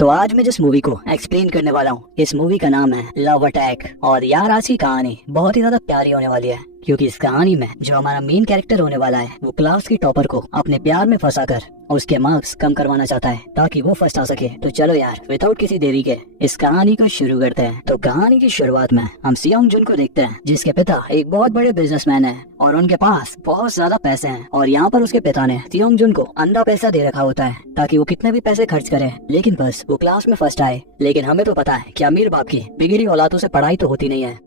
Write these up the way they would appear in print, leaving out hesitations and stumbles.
तो आज मैं जिस मूवी को एक्सप्लेन करने वाला हूँ, इस मूवी का नाम है लव अटैक। और यार आज की कहानी बहुत ही ज्यादा प्यारी होने वाली है, क्योंकि इस कहानी में जो हमारा मेन कैरेक्टर होने वाला है वो क्लास की टॉपर को अपने प्यार में फंसाकर उसके मार्क्स कम करवाना चाहता है ताकि वो फर्स्ट आ सके। तो चलो यार विदाउट किसी देरी के इस कहानी को शुरू करते हैं। तो कहानी की शुरुआत में हम सियोंग जुन को देखते हैं, जिसके पिता एक बहुत बड़े बिजनेसमैन है और उनके पास बहुत ज्यादा पैसे हैं। और यहाँ पर उसके पिता ने सियोंग जुन को अंधा पैसा दे रखा होता है ताकि वो कितने भी पैसे खर्च करे, लेकिन बस वो क्लास में फर्स्ट आए। लेकिन हमें तो पता है कि अमीर बाप की बिगड़ी औलादों से पढ़ाई तो होती नहीं है।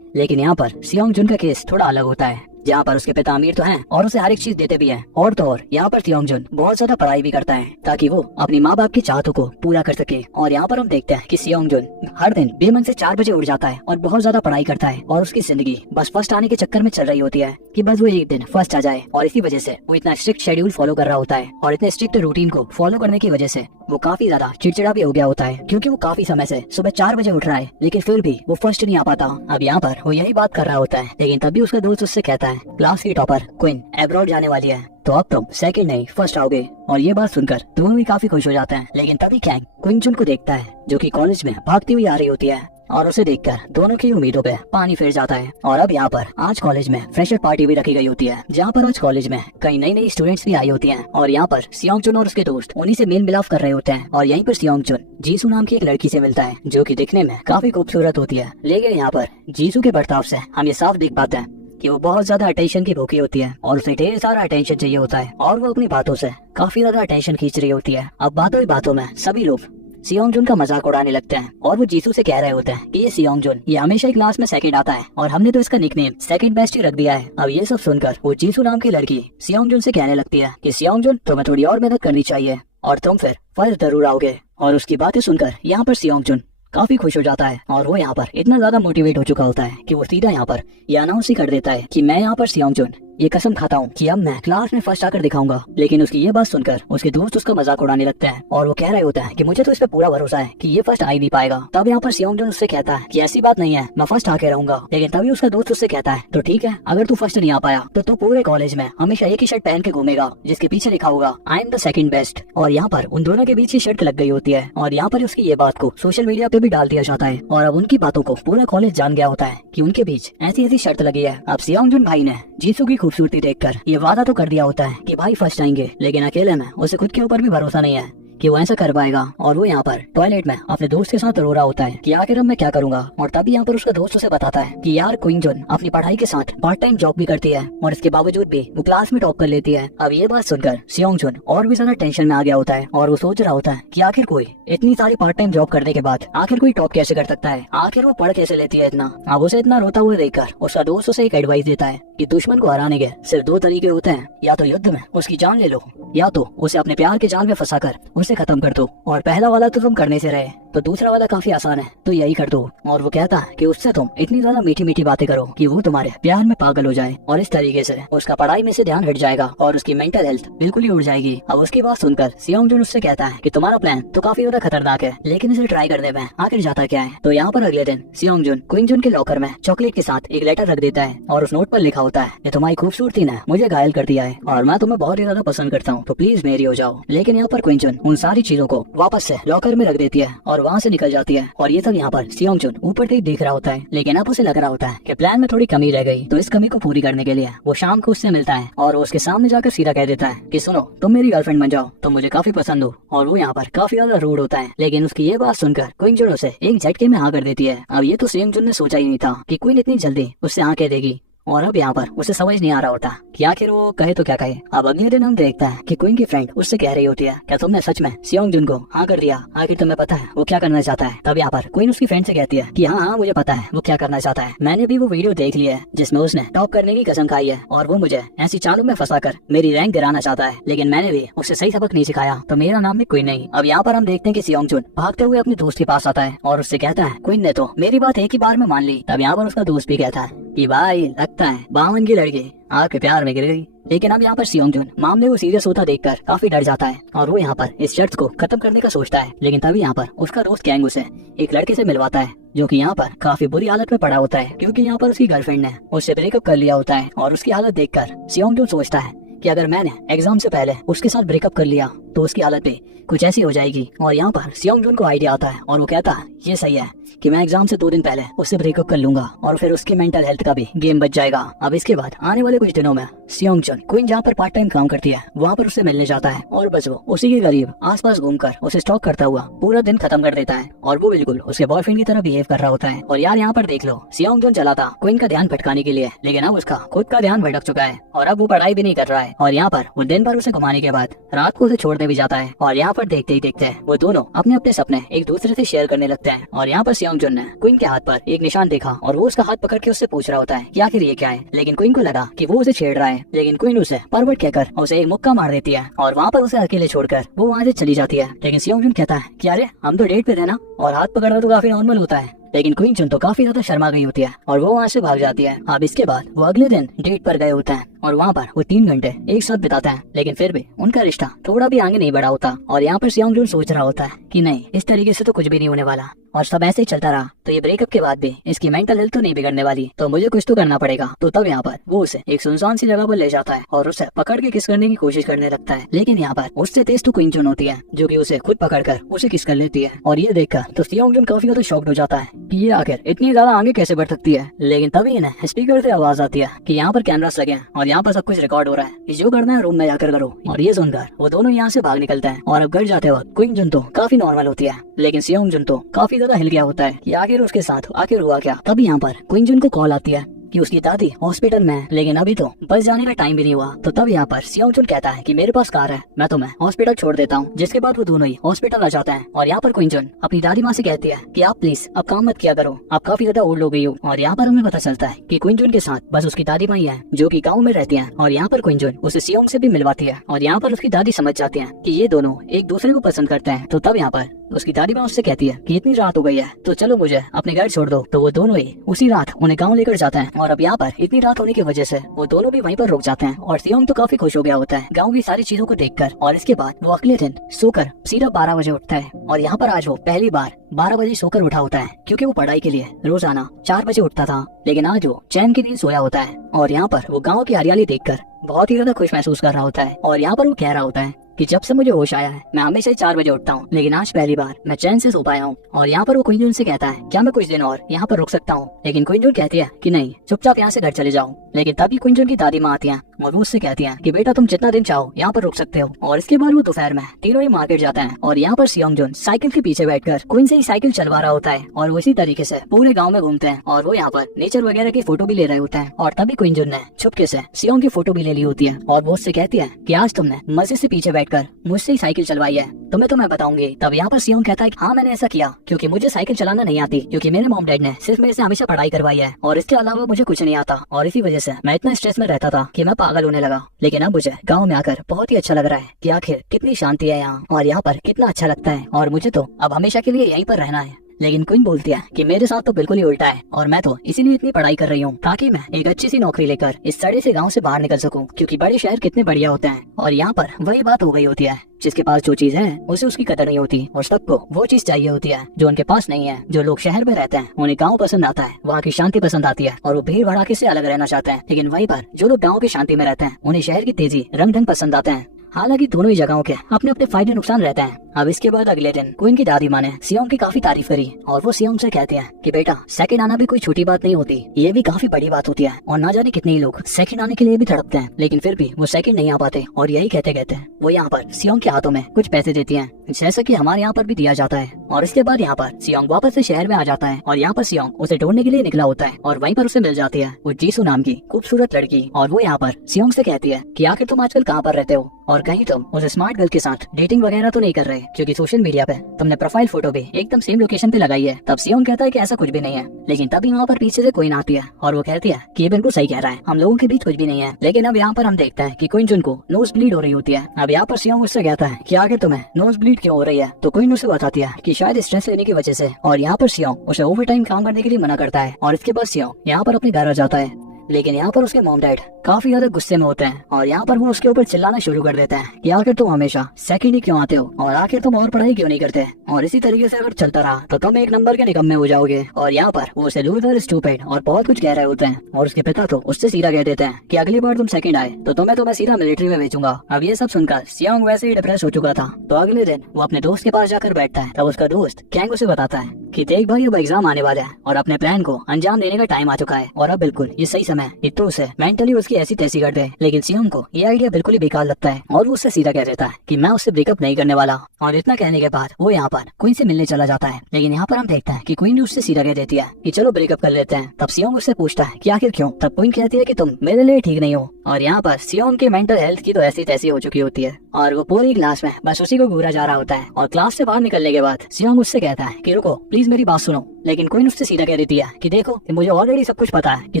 लेकिन यहाँ पर सियोंग जुन का केस थोड़ा अलग होता है, जहाँ पर उसके पिता अमीर तो हैं और उसे हर एक चीज देते भी हैं। और तो और यहाँ पर सियोंग जुन बहुत ज्यादा पढ़ाई भी करता है ताकि वो अपनी माँ बाप की चाहतों को पूरा कर सके। और यहाँ पर हम देखते हैं कि सियोंग जुन हर दिन बेमन से 4 बजे उठ जाता है और बहुत ज्यादा पढ़ाई करता है। और उसकी जिंदगी बस फर्स्ट आने के चक्कर में चल रही होती है कि बस वो एक दिन फर्स्ट आ जाए। और इसी वजह से वो इतना स्ट्रिक्ट शेड्यूल फॉलो कर रहा होता है और इतने स्ट्रिक्ट रूटीन को फॉलो करने की वजह से वो काफी ज्यादा चिड़चिड़ा भी हो गया होता है, क्योंकि वो काफी समय से सुबह 4 बजे उठ रहा है लेकिन फिर भी वो फर्स्ट नहीं आ पाता। अब यहाँ पर वो यही बात कर रहा होता है, लेकिन तभी उसका दोस्त उससे कहता है क्लास की टॉपर क्वीन अब्रॉड जाने वाली है, तो अब तुम सेकंड नहीं फर्स्ट आओगे। और ये बात सुनकर दोनों भी काफी खुश हो जाते हैं। लेकिन तभी कैंग क्वीन जुन को देखता है जो कि कॉलेज में भागती हुई आ रही होती है और उसे देखकर दोनों की उम्मीदों पे पानी फिर जाता है। और अब यहाँ पर आज कॉलेज में फ्रेशर पार्टी भी रखी गई होती है, जहाँ पर आज कॉलेज में कई नई स्टूडेंट्स भी आई होती हैं। और यहाँ पर सियोंग जुन और उसके दोस्त उन्हीं से मेल मिलाप कर रहे होते हैं। और यहीं पर सियोंग जुन जीसू नाम की एक लड़की से मिलता है जो कि दिखने में काफी खूबसूरत होती है। लेकिन यहाँ पर जीसू के बर्ताव से हम ये साफ देख पाते हैं कि वो बहुत ज्यादा अटेंशन की भूखी होती है और उसे ढेर सारा अटेंशन चाहिए होता है और वो अपनी बातों से काफी ज्यादा अटेंशन खींच रही होती है। अब बातों ही बातों में सभी लोग सियोंग जुन का मजाक उड़ाने लगते हैं और वो जीसू से कह रहे होते हैं कि ये सियोंग जुन ये हमेशा ही क्लास में सेकंड आता है और हमने तो इसका निकनेम सेकंड बेस्ट ही रख दिया है। अब ये सब सुनकर वो जीसू नाम की लड़की सियोंग जुन से कहने लगती है कि सियोंग जुन तुम्हें थोड़ी और मेहनत करनी चाहिए और तुम फिर फर्स्ट जरूर आओगे। और उसकी बातें सुनकर यहाँ पर सियोंग जुन काफी खुश हो जाता है और वो यहाँ पर इतना ज्यादा मोटिवेट हो चुका होता है कि वो सीधा यहाँ पर ये अनाउंस ही कर देता है कि मैं यहाँ पर सियोंग जुन ये कसम खाता हूँ कि अब मैं क्लास में फर्स्ट आकर दिखाऊंगा। लेकिन उसकी ये बात सुनकर उसके दोस्त उसका मजाक उड़ाने लगते हैं और वो कह रहे होते हैं कि मुझे तो इस पे पूरा भरोसा है कि ये फर्स्ट आ ही नहीं पाएगा। तब यहाँ पर सियोंग जुन उससे कहता है कि ऐसी बात नहीं है, मैं फर्स्ट आके रहूंगा। लेकिन तभी उसका दोस्त उससे कहता है तो ठीक है, अगर तू फर्स्ट नहीं आ पाया तो तू पूरे कॉलेज में हमेशा एक ही शर्ट पहन के घूमेगा जिसके पीछे लिखा होगा I am the second best. और यहाँ पर उन दोनों के बीच ही शर्त लग गई होती है और यहाँ पर उसकी ये बात को सोशल मीडिया पे भी डाल दिया जाता है। और अब उनकी बातों को पूरा कॉलेज जान गया होता है कि उनके बीच ऐसी शर्त लगी है। अब सियोंग जुन भाई ने जीसू की खूबसूरती देखकर ये वादा तो कर दिया होता है कि भाई फर्स्ट आएंगे, लेकिन अकेले में उसे खुद के ऊपर भी भरोसा नहीं है कि वो ऐसा कर पाएगा। और वो यहाँ पर टॉयलेट में अपने दोस्त के साथ रो रहा होता है कि आखिर अब मैं क्या करूंगा। और तभी यहाँ पर उसका दोस्त उसे बताता है कि यार क्वीन जुन अपनी पढ़ाई के साथ पार्ट टाइम जॉब भी करती है और इसके बावजूद भी वो क्लास में टॉप कर लेती है। अब ये बात सुनकर सियोंग जुन और भी ज्यादा टेंशन में आ गया होता है और वो सोच रहा होता है कि आखिर कोई इतनी सारी पार्ट टाइम जॉब करने के बाद आखिर कोई टॉप कैसे कर सकता है, आखिर वो पढ़ कैसे लेती है इतना। अब उसे इतना रोता हुआ देखकर उसका दोस्त उसे एक एडवाइस देता है कि दुश्मन को हराने के सिर्फ 2 तरीके होते हैं, या तो युद्ध में उसकी जान ले लो या तो उसे अपने प्यार के जाल में फंसाकर उसे खत्म कर दो। और पहला वाला तो तुम करने से रहे तो दूसरा वाला काफी आसान है, तो यही कर दो। और वो कहता है कि उससे तुम इतनी ज्यादा मीठी मीठी बातें करो कि वो तुम्हारे प्यार में पागल हो जाए और इस तरीके से उसका पढ़ाई में से ध्यान हट जाएगा और उसकी मेंटल हेल्थ बिल्कुल ही उड़ जाएगी। अब उसकी बात सुनकर सियोंग जुन उससे कहता है कि तुम्हारा प्लान तो काफी ज्यादा खतरनाक है, लेकिन इसे ट्राई करने में आखिर जाता क्या है। तो यहाँ पर अगले दिन सियोंग जुन क्वीन जुन के लॉकर में चॉकलेट के साथ एक लेटर रख देता है और उस नोट पर लिखा होता है कि तुम्हारी खूबसूरती ने मुझे घायल कर दिया है और मैं तुम्हें बहुत ही ज्यादा पसंद करता हूँ, तो प्लीज मेरी हो जाओ। लेकिन यहाँ पर क्वीन जुन उन सारी चीजों को वापस से लॉकर में रख देती है और वहाँ से निकल जाती है। और ये सब यहाँ पर सियोंग जुन ऊपर से ही देख रहा होता है, लेकिन अब उसे लग रहा होता है कि प्लान में थोड़ी कमी रह गई। तो इस कमी को पूरी करने के लिए वो शाम को उससे मिलता है और उसके सामने जाकर सीधा कह देता है कि सुनो तुम मेरी गर्लफ्रेंड बन जाओ, तुम मुझे काफी पसंद हो। और वो यहाँ पर काफी ज्यादा रूड होता है, लेकिन उसकी ये बात सुनकर क्वीन जुन उसे एक झटके में हाँ कर देती है। अब ये तो सियोंग जुन ने सोचा ही नहीं था कि क्वीन इतनी जल्दी उससे हाँ कह देगी। और अब यहाँ पर उसे समझ नहीं आ रहा होता कि आखिर वो कहे तो क्या कहे। अब अगले दिन हम देखता है कि क्वीन की फ्रेंड उससे कह रही होती है क्या तुमने सच में सियोंग जुन को हाँ कर दिया, आखिर तुम्हें पता है वो क्या करना चाहता है। तब यहाँ पर क्वीन उसकी फ्रेंड से कहती है कि हाँ मुझे पता है वो क्या करना चाहता है, मैंने भी वो वीडियो देख ली है जिसमें उसने टॉप करने की कसम खाई है और वो मुझे ऐसी चालों में फंसाकर मेरी रैंक गिराना चाहता है, लेकिन मैंने भी उसे सही सबक नहीं सिखाया, तो मेरा नाम भी क्वीन नहीं। अब यहाँ पर हम देखते हैं कि सियोंग जुन भागते हुए अपने दोस्त के पास आता है और उससे कहता है क्वीन ने तो मेरी बात एक ही बार में मान ली। तब यहाँ पर उसका दोस्त भी कहता है कि भाई लगता है 52 की लड़की आपके प्यार में गिर गई। लेकिन अब यहाँ पर सियोंग जुन मामले को सीरियस होता देखकर काफी डर जाता है और वो यहाँ पर इस शर्त को खत्म करने का सोचता है। लेकिन तभी यहाँ पर उसका दोस्त कैंग उसे एक लड़के से मिलवाता है जो कि यहाँ पर काफी बुरी हालत में पड़ा होता है, क्योंकि यहाँ पर उसकी गर्लफ्रेंड ने उससे ब्रेकअप कर लिया होता है। और उसकी हालत देखकर सियोंग जुन सोचता है कि अगर मैंने एग्जाम से पहले उसके साथ ब्रेकअप कर लिया तो उसकी हालत भी कुछ ऐसी हो जाएगी। और यहाँ पर सियोंग जुन को आइडिया आता है और वो कहता है ये सही है कि मैं एग्जाम से 2 दिन पहले उससे ब्रेकअप कर लूंगा और फिर उसकी मेंटल हेल्थ का भी गेम बच जाएगा। अब इसके बाद आने वाले कुछ दिनों में सियोंग जुन क्वीन जहाँ पर पार्ट टाइम काम करती है वहाँ पर उससे मिलने जाता है और बस वो उसी के करीब आसपास घूमकर उसे स्टॉक करता हुआ पूरा दिन खत्म कर देता है और वो बिल्कुल उसके बॉयफ्रेंड की तरह बिहेव कर रहा होता है। और यार यहाँ पर देख लो, सियोंग जुन चला था क्वीन का ध्यान भटकाने के लिए, लेकिन अब उसका खुद का ध्यान भटक चुका है और अब वो पढ़ाई भी नहीं कर रहा है। और यहाँ पर वो दिन भर उसे घुमाने के बाद रात को उसे छोड़ने भी जाता है। और यहाँ पर देखते ही देखते वो दोनों अपने अपने सपने एक दूसरे से शेयर करने लगते हैं। और यहाँ पर सियोंग जुन ने क्वीन के हाथ पर एक निशान देखा और वो उसका हाथ पकड़ के उससे पूछ रहा होता है कि आखिर ये क्या है, लेकिन क्वीन को लगा कि वो उसे छेड़ रहा है, लेकिन क्वीन उसे परवर्ट कहकर उसे एक मुक्का मार देती है और वहाँ पर उसे अकेले छोड़कर वो वहाँ से चली जाती है। लेकिन सियोंग जुन कहता है कि अरे हम तो डेट पे थे ना, और हाथ पकड़ना तो काफी नॉर्मल होता है। लेकिन क्वीन जुन तो काफी ज्यादा शर्मा गई होती है और वो वहाँ से भाग जाती है। अब इसके बाद वो अगले दिन डेट पर गए होते हैं और वहाँ पर वो 3 घंटे एक साथ बिताते हैं, लेकिन फिर भी उनका रिश्ता थोड़ा भी आगे नहीं बढ़ा होता। और यहाँ पर सियोंग जुन सोच रहा होता है कि नहीं, इस तरीके से तो कुछ भी नहीं होने वाला और सब ऐसे ही चलता रहा तो ये ब्रेकअप के बाद भी इसकी मेंटल हेल्थ तो नहीं बिगड़ने वाली, तो मुझे कुछ तो करना पड़ेगा। तो तब यहाँ पर वो उसे एक सुनसान सी जगह पर ले जाता है और उसे पकड़ के किस करने की कोशिश करने लगता है। लेकिन यहाँ पर उससे तेज तो क्वीन जुन होती है जो कि उसे खुद पकड़कर उसे किस कर लेती है। और ये देखकर तो सियोंग जुन काफी ज्यादा शॉक्ड हो जाता है कि ये आखिर इतनी ज्यादा आगे कैसे बढ़ सकती है। लेकिन तभी इन्हें स्पीकर से आवाज आती है कि यहाँ पर कैमरास लगे हैं और यहाँ पर सब कुछ रिकॉर्ड हो रहा है, कि जो करना है रूम में जाकर करो। और ये सुनकर वो दोनों यहाँ से भाग निकलते हैं और अब घर जाते वक्त क्वीन जुन तो काफी नॉर्मल होती है, लेकिन सियोंग जुन तो काफी ज्यादा हिल गया होता है कि आखिर उसके साथ आखिर हुआ क्या। तभी यहाँ पर क्वीन जुन को कॉल आती है कि उसकी दादी हॉस्पिटल में है, लेकिन अभी तो बस जाने का टाइम भी नहीं हुआ। तो तब यहाँ पर सियोंग जुन कहता है कि मेरे पास कार है, मैं तुम्हें हॉस्पिटल छोड़ देता हूँ। जिसके बाद वो दोनों ही हॉस्पिटल आ जाते हैं और यहाँ पर क्वीन जुन अपनी दादी माँ से कहती है कि आप प्लीज अब काम मत किया करो, आप काफी ज्यादा ओल्ड हो गई हो। और यहाँ पर हमें पता चलता है कि क्वीन जुन के साथ बस उसकी दादी माँ ही है जो की गाँव में रहती है। और यहाँ पर क्वीन जुन उसे सियोंग से भी मिलवाती है और यहाँ पर उसकी दादी समझ जाती है कि ये दोनों एक दूसरे को पसंद करते हैं। तो तब यहाँ पर उसकी दादी माँ उससे कहती है कि इतनी रात हो गई है तो चलो मुझे अपने घर छोड़ दो। तो वो दोनों ही उसी रात उन्हें गाँव लेकर जाते हैं। और अब यहाँ पर इतनी रात होने की वजह से वो दोनों भी वहीं पर रुक जाते हैं और सियोंग तो काफी खुश हो गया होता है गाँव की सारी चीजों को देखकर। और इसके बाद वो अगले दिन सोकर सीधा 12 बजे उठता है। और यहाँ पर आज वो पहली बार 12 बजे सोकर उठा होता है, क्योंकि वो पढ़ाई के लिए रोजाना 4 बजे उठता था, लेकिन आज वो चैन की नींद सोया होता है। और यहाँ पर वो गाँव की हरियाली देखकर बहुत ही ज्यादा खुश महसूस कर रहा होता है। और यहाँ पर वो कह रहा होता है कि जब से मुझे होश आया है मैं हमेशा ही 4 बजे उठता हूँ, लेकिन आज पहली बार मैं चैन से सो पाया हूँ। और यहाँ पर वो क्वीन जुन से कहता है क्या मैं कुछ दिन और यहाँ पर रुक सकता हूँ, लेकिन क्वीन जुन कहती है कि नहीं, चुपचाप यहाँ से घर चले जाओ। लेकिन तभी क्वीन जुन की दादी माँ आती है और वो उससे कहती है कि बेटा तुम जितना दिन चाहो यहाँ पर रुक सकते हो। और इसके बाद वो दोपहर में तीनों ही मार्केट जाते हैं और यहाँ पर सियोंग जुन साइकिल के पीछे बैठकर क्वीन से ही साइकिल चलवा रहा होता है और वो इसी तरीके से पूरे गाँव में घूमते हैं और वो यहाँ पर नेचर वगैरह की फोटो भी ले रहे होते हैं। और तभी क्वीन जुन ने छुपके से सियोंग की फोटो भी ले ली होती है और वो उससे कहती है कि आज तुमने मजे से पीछे बैठकर मुझसे ही साइकिल चलवाई है, तो मैं बताऊंगी। तब यहाँ पर सियोंग कहता है कि हाँ मैंने ऐसा किया क्योंकि मुझे साइकिल चलाना नहीं आती, क्योंकि मेरे मॉम डैड ने सिर्फ मेरे से हमेशा पढ़ाई करवाई है और इसके अलावा मुझे कुछ नहीं आता। और इसी वजह से मैं इतना स्ट्रेस में रहता था कि मैं पागल होने लगा। लेकिन अब मुझे गाँव में आकर बहुत ही अच्छा लग रहा है कि आखिर कितनी शांति है यहाँ और यहाँ पर कितना अच्छा लगता है और मुझे तो अब हमेशा के लिए यहीं पर रहना है। लेकिन क्वीन बोलती है कि मेरे साथ तो बिल्कुल ही उल्टा है और मैं तो इसीलिए इतनी पढ़ाई कर रही हूँ ताकि मैं एक अच्छी सी नौकरी लेकर इस सड़े से गांव से बाहर निकल सकूं, क्योंकि बड़े शहर कितने बढ़िया होते हैं। और यहाँ पर वही बात हो गई होती है, जिसके पास जो चीज है उसे उसकी कदर नहीं होती और सबको वो चीज चाहिए होती है जो उनके पास नहीं है। जो लोग शहर में रहते हैं उन्हें गाँव पसंद आता है, वहाँ की शांति पसंद आती है और वो भीड़ भड़ाके से अलग रहना चाहते हैं। लेकिन वहीं पर जो लोग गाँव की शांति में रहते हैं उन्हें शहर की तेजी रंग ढंग पसंद आते हैं। हालांकि दोनों ही जगहों के अपने अपने फायदे नुकसान रहते हैं। अब इसके बाद अगले दिन क्वीन की दादी माँ ने सियोंग की काफी तारीफ करी और वो सियोंग से कहते हैं कि बेटा सेकंड आना भी कोई छोटी बात नहीं होती, ये भी काफी बड़ी बात होती है। और ना जाने कितने ही लोग सेकंड आने के लिए भी तड़पते हैं, लेकिन फिर भी वो सेकंड नहीं आ पाते। और यही कहते कहते वो यहाँ पर सियोंग के हाथों में कुछ पैसे देती है, जैसा की हमारे यहाँ पर भी दिया जाता है। और इसके बाद यहाँ पर सियोंग वापस से शहर में आ जाता है और यहाँ पर सियोंग उसे ढूंढने के लिए निकला होता है और वहीं पर उसे मिल जाती है वो जीसू नाम की खूबसूरत लड़की। और वो यहाँ पर सियोंग से कहती है कि आखिर तुम आजकल कहाँ पर रहते हो और कहीं तुम उस स्मार्ट गर्ल के साथ डेटिंग वगैरह तो नहीं कर रहे, क्योंकि सोशल मीडिया पे तुमने प्रोफाइल फोटो भी एकदम सेम लोकेशन पे लगाई है। तब सियोंग कहता है कि ऐसा कुछ भी नहीं है, लेकिन तभी वहाँ पर पीछे से क्वीन आती है और वो कहती है कि ये बिल्कुल सही कह रहा है, हम लोगों के बीच कुछ भी नहीं है। लेकिन अब यहाँ पर हम देखते हैं कि क्वीन जुन को नोज ब्लीड हो रही होती है। अब यहाँ पर सियोंग उससे कहता है कि आगे तुम्हें नोज ब्लीड क्यों हो रही है, तो क्वीन उसे बताती है कि शायद स्ट्रेस लेने की वजह से। और यहाँ पर सियोंग उसे ओवर टाइम काम करने के लिए मना करता है और इसके बाद सियोंग यहाँ पर अपने घर आ जाता है। लेकिन यहाँ पर उसके मॉम डैड काफी ज्यादा गुस्से में होते हैं और यहाँ पर वो उसके ऊपर चिल्लाना शुरू कर देते हैं कि आखिर तुम हमेशा सेकंड ही क्यों आते हो और आखिर तुम और पढ़ाई क्यों नहीं करते, और इसी तरीके से अगर चलता रहा तो तुम एक नंबर के निकम्मे हो जाओगे। और यहाँ पर वो उसे लूजर, स्टूपिड और बहुत कुछ कह रहे होते हैं और उसके पिता तो उससे सीधा कह देते हैं कि अगली बार तुम सेकंड आए तो तुम्हें सीधा मिलिट्री में भेजूंगा। अब ये सब सुनकर सियोंग वैसे ही डिप्रेस हो चुका था, तो अगले दिन वो अपने दोस्त के पास जाकर बैठता है। तब उसका दोस्त कैंग उसे बताता है कि देख भाई, अब एग्जाम आने वाला है और अपने प्लान को अंजाम देने का टाइम आ चुका है और अब बिल्कुल ये सही समय है तो उसे मेंटली उसकी ऐसी तैसी कर दे। लेकिन सियोंग को ये आइडिया बिल्कुल ही बेकार लगता है और वो उससे सीधा कह देता है कि मैं उससे ब्रेकअप नहीं करने वाला। और इतना कहने के बाद वो यहाँ पर क्वीन से मिलने चला जाता है। लेकिन यहाँ पर हम देखते हैं कि क्वीन उससे सीधा कह देती है कि चलो ब्रेकअप कर लेते हैं। तब सियोंग उससे पूछता है कि आखिर क्यों। तब क्वीन कहती है कि तुम मेरे लिए ठीक नहीं हो। और यहाँ पर सियोंग की मेंटल हेल्थ की तो ऐसी तैसी हो चुकी होती है और वो पूरी क्लास में बस उसी को घूरा जा रहा होता है। और क्लास से बाहर निकलने के बाद सियोंग उससे कहता है कि रुको प्लीज मेरी बात सुनो। लेकिन क्वीन उससे सीधा कह देती है कि देखो कि मुझे ऑलरेडी सब कुछ पता है कि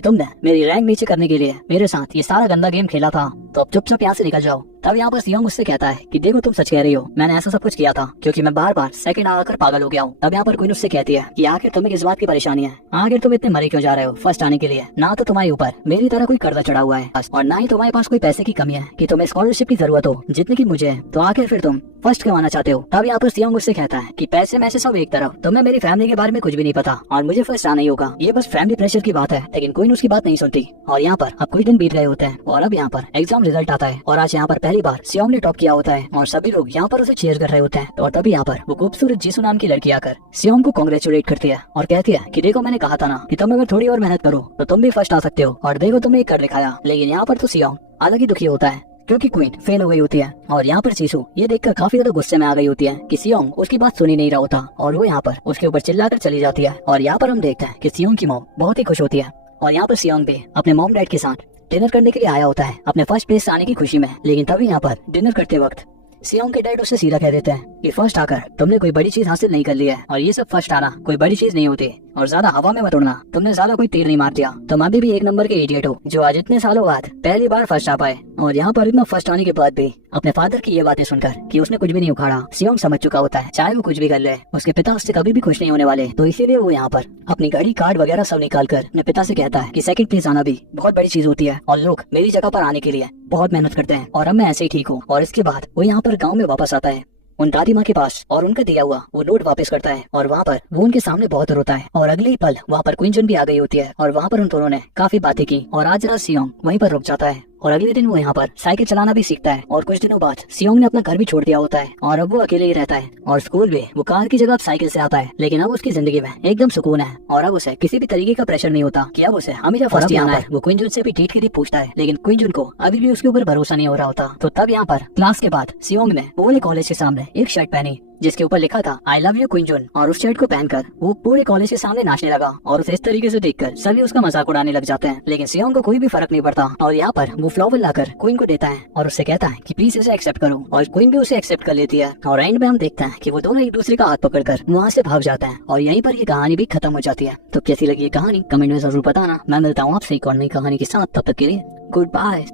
तुमने मेरी रैंक नीचे करने के लिए मेरे साथ ये सारा गंदा गेम खेला था, तो अब चुपचाप यहाँ से निकल जाओ। तब यहाँ पर सियोंग उससे कहता है कि देखो तुम सच कह रही हो, मैंने ऐसा सब कुछ किया था क्योंकि मैं बार बार सेकंड आकर पागल हो गया हूँ। तब यहाँ पर क्वीन उससे कहती है कि आखिर तुम्हें किस बात की परेशानी है, आखिर तुम इतने मरे क्यों जा रहे हो फर्स्ट आने के लिए। ना तो तुम्हारे ऊपर मेरी तरह कोई कर्जा चढ़ा हुआ है और ना ही तुम्हारे पास कोई पैसे की कमी है कि तुम्हें स्कॉलरशिप की जरूरत हो जितनी की मुझे, तो आखिर फिर तुम फर्स्ट कमाना चाहते हो। तब यहाँ पर सियोंग उससे कहता है कि पैसे में से सब एक तरफ, तुम्हें मेरी फैमिली के बारे में कुछ भी नहीं पता और मुझे फर्स्ट आना ही होगा, ये बस फैमिली प्रेशर की बात है। लेकिन क्वीन उसकी बात नहीं सुनती और यहाँ पर अब कुछ दिन बीत गए होते हैं और अब यहाँ पर एग्जाम रिजल्ट आता है और आज यहाँ पर पहली बार सियोंग ने टॉप किया होता है और सभी लोग यहाँ पर उसे चीयर कर रहे होते हैं। और तभी यहाँ पर वो खूबसूरत जीसू नाम की लड़की आकर सियोंग को कांग्रेचुलेट करती है और कहती है कि देखो मैंने कहा था ना कि तुम अगर थोड़ी और मेहनत करो तो तुम भी फर्स्ट आ सकते हो, और देखो तुमने कर दिखाया। लेकिन यहाँ पर तो सियोंग अलग ही दुखी होता है क्योंकि क्वीन फेल हो गई होती है। और यहाँ पर जीसू ये देखकर काफी ज्यादा गुस्से में आ गई होती है कि सियोंग उसकी बात सुन ही नहीं रहा होता और वो यहाँ पर उसके ऊपर चिल्लाकर चली जाती है। और यहाँ पर हम देखते हैं कि सियोंग की मॉम बहुत ही खुश होती है और यहाँ पर सियोंग भी अपने मॉम डैड के साथ डिनर करने के लिए आया होता है अपने फर्स्ट प्लेस आने की खुशी में। लेकिन तभी यहाँ पर डिनर करते वक्त सियोंग के डैड उससे सीधा कह देते हैं कि फर्स्ट आकर तुमने कोई बड़ी चीज हासिल नहीं कर ली है और ये सब फर्स्ट आना कोई बड़ी चीज नहीं होती, और ज्यादा हवा में मत उड़ना, तुमने ज्यादा कोई तीर नहीं मार दिया, तुम अभी भी एक नंबर के इडियट हो जो आज इतने सालों बाद पहली बार फर्स्ट आ पाए। और यहाँ पर इतना फर्स्ट आने के बाद भी अपने फादर की ये बातें सुनकर कि उसने कुछ भी नहीं उखाड़ा, सियोंग समझ चुका होता है चाहे वो कुछ भी कर ले उसके पिता उससे कभी भी खुश नहीं होने वाले। तो इसीलिए वो यहाँ पर अपनी घड़ी कार्ड वगैरह सब निकाल कर अपने पिता से कहता है कि सेकंड प्लेस आना भी बहुत बड़ी चीज होती है और लोग मेरी जगह पर आने के लिए बहुत मेहनत करते हैं और अब मैं ऐसे ही ठीक हूँ। और इसके बाद वो यहाँ पर गाँव में वापस आता है उन दादी माँ के पास और उनका दिया हुआ वो नोट वापस करता है और वहाँ पर वो उनके सामने बहुत रोता है। और अगले ही पल वहाँ पर क्वीन जुन भी आ गई होती है और वहाँ पर उन दोनों ने काफी बातें की और आज रात सियोंग वहीं पर रुक जाता है। और अगले दिन वो यहाँ पर साइकिल चलाना भी सीखता है और कुछ दिनों बाद सियोंग ने अपना घर भी छोड़ दिया होता है और अब वो अकेले ही रहता है और स्कूल भी वो कार की जगह अब साइकिल से आता है। लेकिन अब उसकी जिंदगी में एकदम सुकून है और अब उसे किसी भी तरीके का प्रेशर नहीं होता कि अब उसे हमेशा फर्स्ट आना है। वो क्वीन जुन से भी ठीक ठीक पूछता है लेकिन क्वीन जुन को अभी भी उसके ऊपर भरोसा नहीं हो रहा होता। तो तब यहाँ पर क्लास के बाद सियोंग ने पूरे कॉलेज के सामने एक शर्ट पहनी जिसके ऊपर लिखा था आई लव यू क्वीन जुन, और उस शर्ट को पहनकर वो पूरे कॉलेज के सामने नाचने लगा और उसे इस तरीके से देखकर सभी उसका मजाक उड़ाने लग जाते हैं। लेकिन सियोंग को कोई भी फर्क नहीं पड़ता और यहाँ पर वो फ्लावर लाकर क्वीन को देता है और उससे कहता है कि प्लीज इसे एक्सेप्ट करो और क्वीन भी उसे एक्सेप्ट कर लेती है। और एंड में हम देखते हैं कि वो दोनों एक दूसरे का हाथ पकड़कर वहाँ से भाग जाते हैं और यहीं पर ये कहानी भी खत्म हो जाती है। तो कैसी लगी ये कहानी कमेंट में जरूर बताना। मैं मिलता हूँ आपसे एक और नई कहानी के साथ, तब तक के लिए गुड बाय।